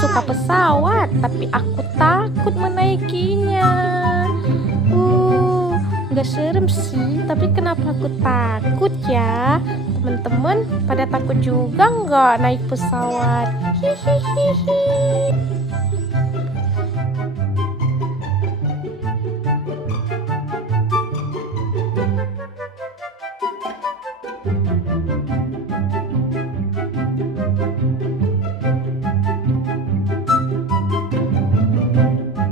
suka pesawat, tapi aku takut menaikinya. Nggak serem sih, tapi kenapa aku takut ya? Teman-teman pada takut juga nggak naik pesawat? Hihihihi.